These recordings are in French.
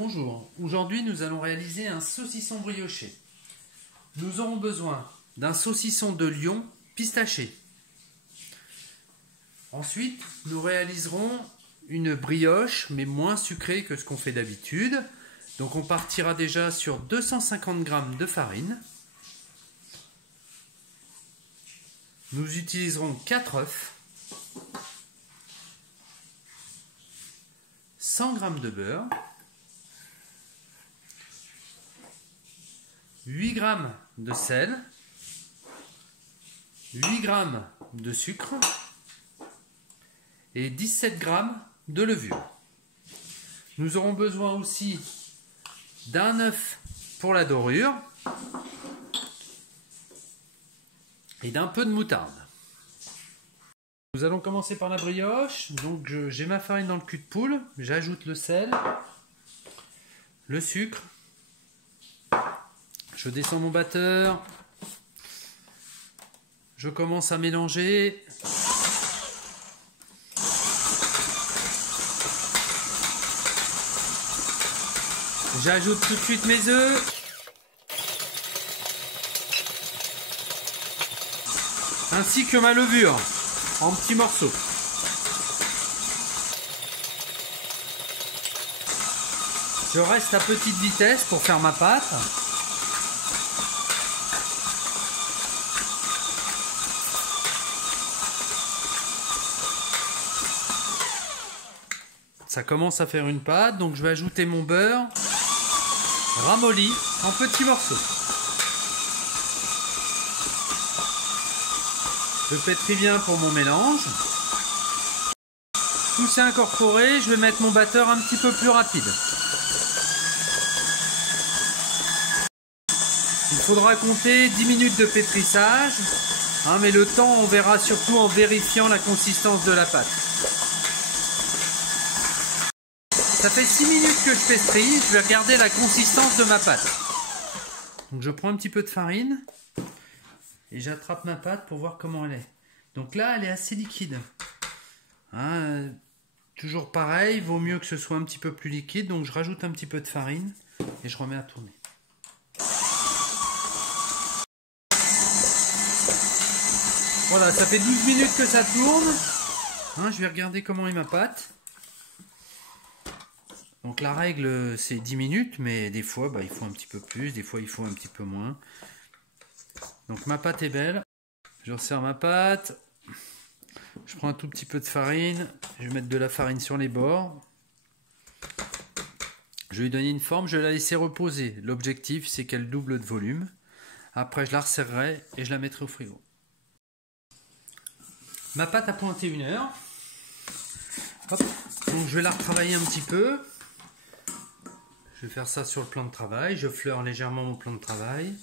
Bonjour, aujourd'hui nous allons réaliser un saucisson brioché. Nous aurons besoin d'un saucisson de Lyon pistaché. Ensuite, nous réaliserons une brioche, mais moins sucrée que ce qu'on fait d'habitude. Donc on partira déjà sur 250 g de farine. Nous utiliserons 4 œufs, 100 g de beurre, 8 g de sel, 8 g de sucre et 17 g de levure. Nous aurons besoin aussi d'un œuf pour la dorure et d'un peu de moutarde. Nous allons commencer par la brioche. Donc j'ai ma farine dans le cul de poule, j'ajoute le sel, le sucre, je descends mon batteur, je commence à mélanger. J'ajoute tout de suite mes œufs. Ainsi que ma levure en petits morceaux. Je reste à petite vitesse pour faire ma pâte. Ça commence à faire une pâte, donc je vais ajouter mon beurre ramolli en petits morceaux. Je pétris bien pour mon mélange. Tout c'est incorporé, je vais mettre mon batteur un petit peu plus rapide. Il faudra compter 10 minutes de pétrissage, mais le temps on verra surtout en vérifiant la consistance de la pâte. Ça fait 6 minutes que je pétris, je vais regarder la consistance de ma pâte. Donc je prends un petit peu de farine et j'attrape ma pâte pour voir comment elle est. Donc là, elle est assez liquide. Toujours pareil, il vaut mieux que ce soit un petit peu plus liquide. Donc je rajoute un petit peu de farine et je remets à tourner. Voilà, ça fait 12 minutes que ça tourne. Je vais regarder comment est ma pâte. Donc la règle c'est 10 minutes, mais des fois il faut un petit peu plus, des fois il faut un petit peu moins. Donc ma pâte est belle. Je resserre ma pâte. Je prends un tout petit peu de farine. Je vais mettre de la farine sur les bords. Je vais lui donner une forme, je vais la laisser reposer. L'objectif c'est qu'elle double de volume. Après je la resserrerai et je la mettrai au frigo. Ma pâte a pointé 1 heure. Hop. Donc je vais la retravailler un petit peu. Je vais faire ça sur le plan de travail. Je fleure légèrement mon plan de travail.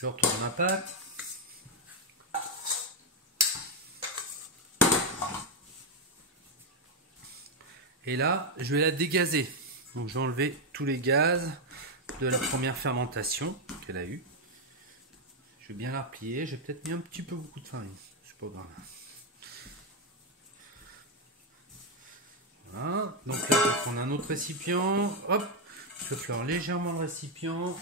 Je retourne ma pâte. Et là, je vais la dégazer. Donc je vais enlever tous les gaz de la première fermentation qu'elle a eue. Je vais bien la replier. J'ai peut-être mis un petit peu beaucoup de farine. C'est pas grave. Voilà. Donc là, je vais prendre un autre récipient. Hop. Je fleure légèrement le récipient.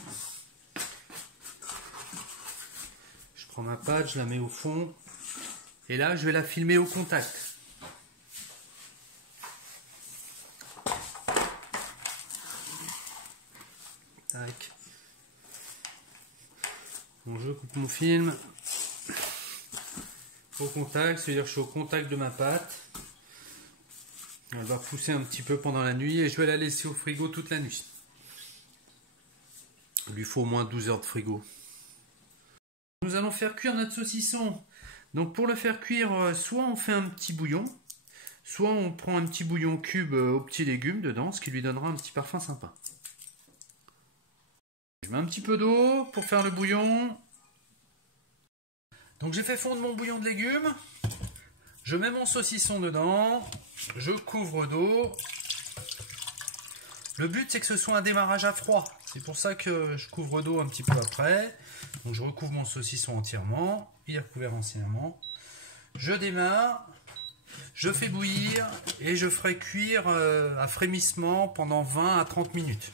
Je prends ma pâte, je la mets au fond. Et là, je vais la filmer au contact. Tac. Bon, je coupe mon film. Au contact, c'est-à-dire que je suis au contact de ma pâte. Elle va pousser un petit peu pendant la nuit et je vais la laisser au frigo toute la nuit. Il lui faut au moins 12 heures de frigo. Nous allons faire cuire notre saucisson. Donc pour le faire cuire, soit on fait un petit bouillon, soit on prend un petit bouillon cube aux petits légumes dedans, ce qui lui donnera un petit parfum sympa. Je mets un petit peu d'eau pour faire le bouillon. Donc j'ai fait fondre mon bouillon de légumes. Je mets mon saucisson dedans. Je couvre d'eau. Le but c'est que ce soit un démarrage à froid. C'est pour ça que je couvre d'eau un petit peu après. Donc je recouvre mon saucisson entièrement. Il est recouvert entièrement. Je démarre. Je fais bouillir et je ferai cuire à frémissement pendant 20 à 30 minutes.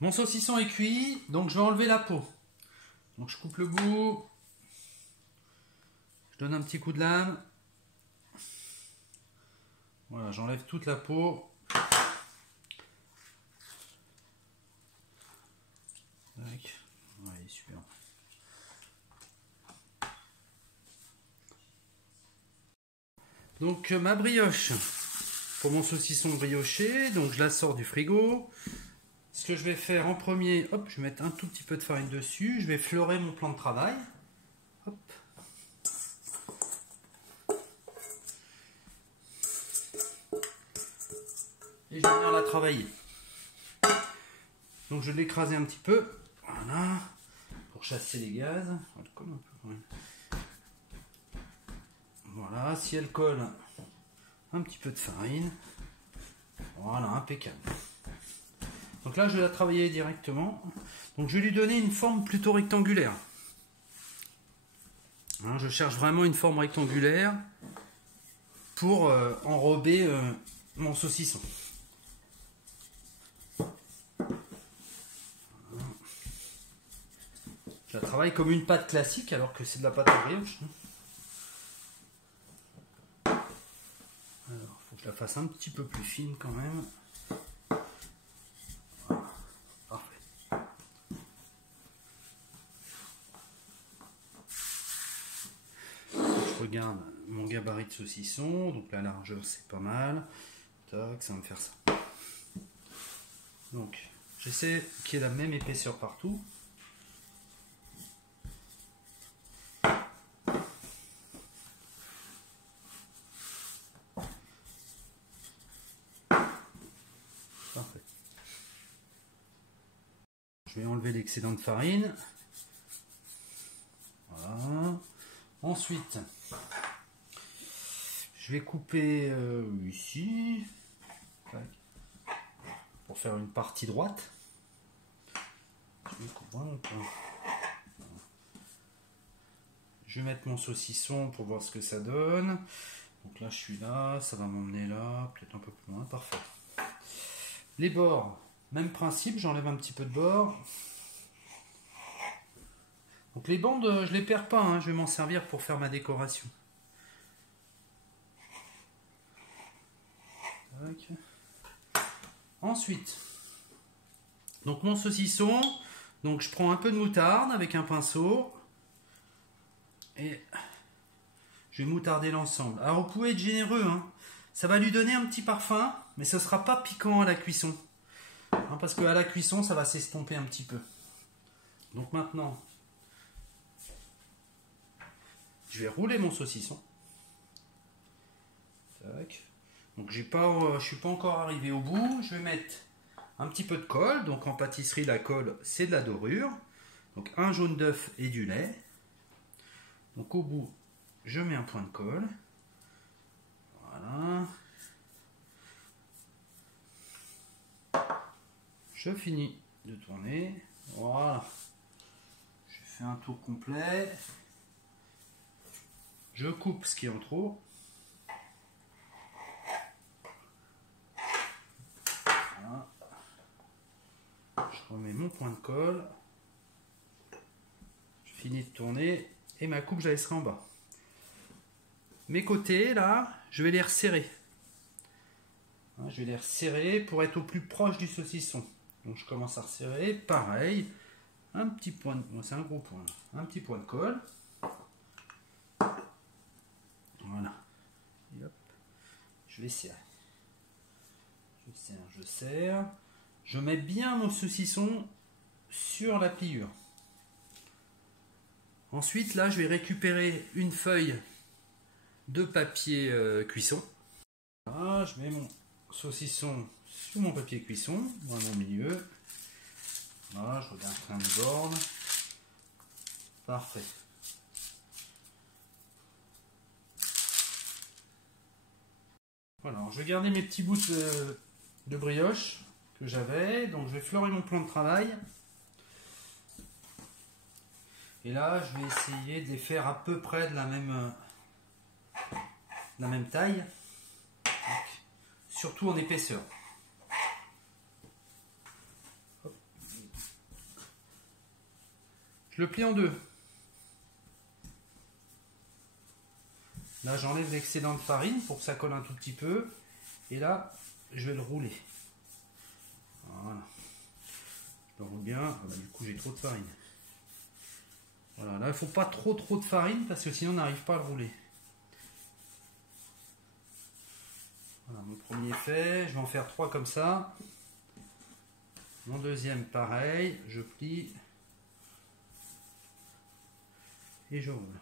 Mon saucisson est cuit, donc je vais enlever la peau. Donc je coupe le bout. Je donne un petit coup de lame. Voilà, j'enlève toute la peau. Ouais, super. Donc ma brioche pour mon saucisson brioché, donc je la sors du frigo. Ce que je vais faire en premier, hop, je vais mettre un tout petit peu de farine dessus, je vais fleurer mon plan de travail. Hop. Et je vais venir la travailler. Donc je vais l'écraser un petit peu, voilà, pour chasser les gaz. Voilà, si elle colle, un petit peu de farine. Voilà, impeccable. Donc là, je vais la travailler directement. Donc je vais lui donner une forme plutôt rectangulaire. Hein, je cherche vraiment une forme rectangulaire pour enrober mon saucisson. Je la travaille comme une pâte classique alors que c'est de la pâte à brioche. Alors, il faut que je la fasse un petit peu plus fine quand même. Voilà. Parfait. Je regarde mon gabarit de saucisson. Donc la largeur c'est pas mal. Tac, ça va me faire ça. Donc j'essaie qu'il y ait la même épaisseur partout. Parfait. Je vais enlever l'excédent de farine. Voilà. Ensuite, je vais couper ici pour faire une partie droite. Je vais mettre mon saucisson pour voir ce que ça donne. Donc là, je suis là, ça va m'emmener là, peut-être un peu plus loin, parfait. Les bords, même principe, j'enlève un petit peu de bord. Donc les bandes, je les perds pas, hein, je vais m'en servir pour faire ma décoration. Tac. Ensuite, donc mon saucisson, donc je prends un peu de moutarde avec un pinceau et je vais moutarder l'ensemble. Alors vous pouvez être généreux, hein. Ça va lui donner un petit parfum, mais ce ne sera pas piquant à la cuisson. Hein, parce qu'à la cuisson, ça va s'estomper un petit peu. Donc maintenant, je vais rouler mon saucisson. Tac. Donc je ne suis pas encore arrivé au bout. Je vais mettre un petit peu de colle. Donc en pâtisserie, la colle, c'est de la dorure. Donc un jaune d'œuf et du lait. Donc au bout, je mets un point de colle. Voilà. Je finis de tourner. Voilà. Je fais un tour complet. Je coupe ce qui est en trop. Voilà. Je remets mon point de colle. Je finis de tourner et ma coupe, je la laisserai en bas. Mes côtés, là, je vais les resserrer. Je vais les resserrer pour être au plus proche du saucisson. Donc je commence à resserrer, pareil, un petit point de... Bon, c'est un gros point, un petit point de colle. Voilà. Et hop. Je vais serrer. Je serre. Je mets bien mon saucisson sur la pliure. Ensuite, là, je vais récupérer une feuille de papier cuisson. Voilà, je mets mon saucisson sur mon papier cuisson, dans mon milieu. Voilà, je regarde plein de bornes. Parfait. Voilà, alors je vais garder mes petits bouts de brioche que j'avais. Donc je vais fleurer mon plan de travail. Et là, je vais essayer de les faire à peu près de la même la même taille. Donc, surtout en épaisseur. Hop. Je le plie en deux. Là, j'enlève l'excédent de farine pour que ça colle un tout petit peu. Et là, je vais le rouler. Voilà. Je le roule bien. Ah bah, du coup, j'ai trop de farine. Voilà. Là, il ne faut pas trop de farine parce que sinon, on n'arrive pas à le rouler. Voilà, mon premier fait. Je vais en faire 3 comme ça. Mon deuxième, pareil. Je plie. Et je roule.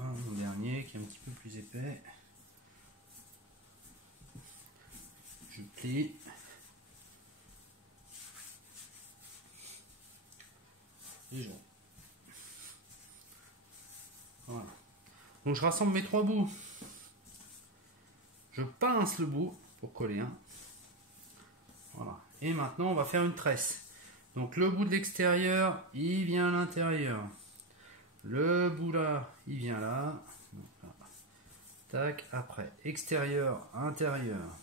Mon dernier qui est un petit peu plus épais. Je plie. Et je roule. Voilà. Donc je rassemble mes 3 bouts. Je pince le bout pour coller un. Voilà. Et maintenant on va faire une tresse. Donc le bout de l'extérieur, il vient à l'intérieur. Le bout là, il vient là. Donc, là. Tac, après extérieur, intérieur,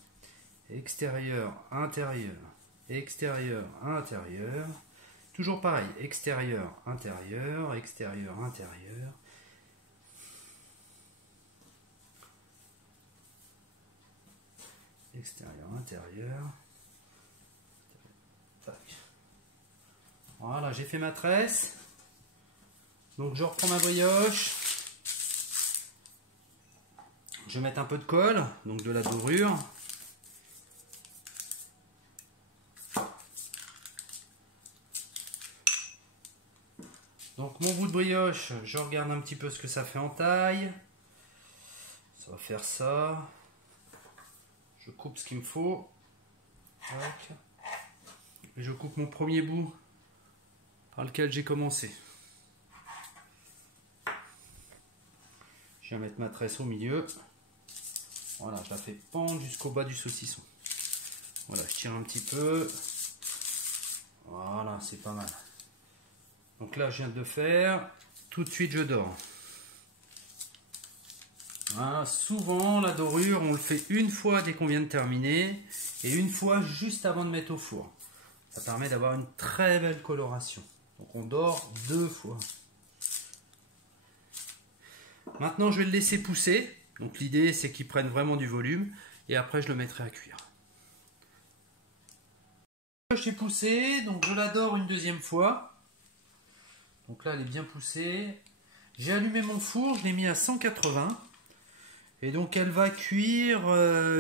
extérieur, intérieur, extérieur, intérieur. Toujours pareil, extérieur, intérieur, extérieur, intérieur. Extérieur, intérieur. Tac. Voilà, j'ai fait ma tresse. Donc je reprends ma brioche. Je vais mettre un peu de colle, donc de la dorure. Donc mon bout de brioche, je regarde un petit peu ce que ça fait en taille. Ça va faire ça. Je coupe ce qu'il me faut. Tac. Et je coupe mon premier bout par lequel j'ai commencé. Je viens mettre ma tresse au milieu. Voilà, je la fais pendre jusqu'au bas du saucisson. Voilà, je tire un petit peu. Voilà, c'est pas mal. Donc là, je viens de le faire. Tout de suite, je dors. Voilà, souvent, la dorure, on le fait une fois dès qu'on vient de terminer et une fois juste avant de mettre au four. Ça permet d'avoir une très belle coloration. Donc on dort 2 fois. Maintenant, je vais le laisser pousser. Donc l'idée, c'est qu'il prenne vraiment du volume. Et après, je le mettrai à cuire. Je l'ai poussé, donc je la dore une deuxième fois. Donc là, elle est bien poussée. J'ai allumé mon four, je l'ai mis à 180. Et donc, elle va cuire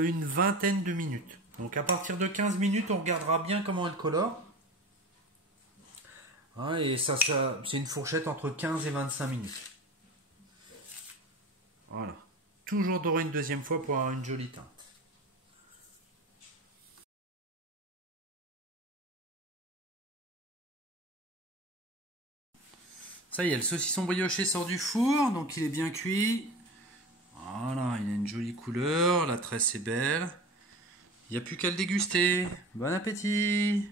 une vingtaine de minutes. Donc à partir de 15 minutes, on regardera bien comment elle colore. Hein, et ça c'est une fourchette entre 15 et 25 minutes. Voilà. Toujours dorer une deuxième fois pour avoir une jolie teinte. Ça y est, le saucisson brioché sort du four, donc il est bien cuit. Voilà, il a une jolie couleur, la tresse est belle. Il n'y a plus qu'à le déguster. Bon appétit!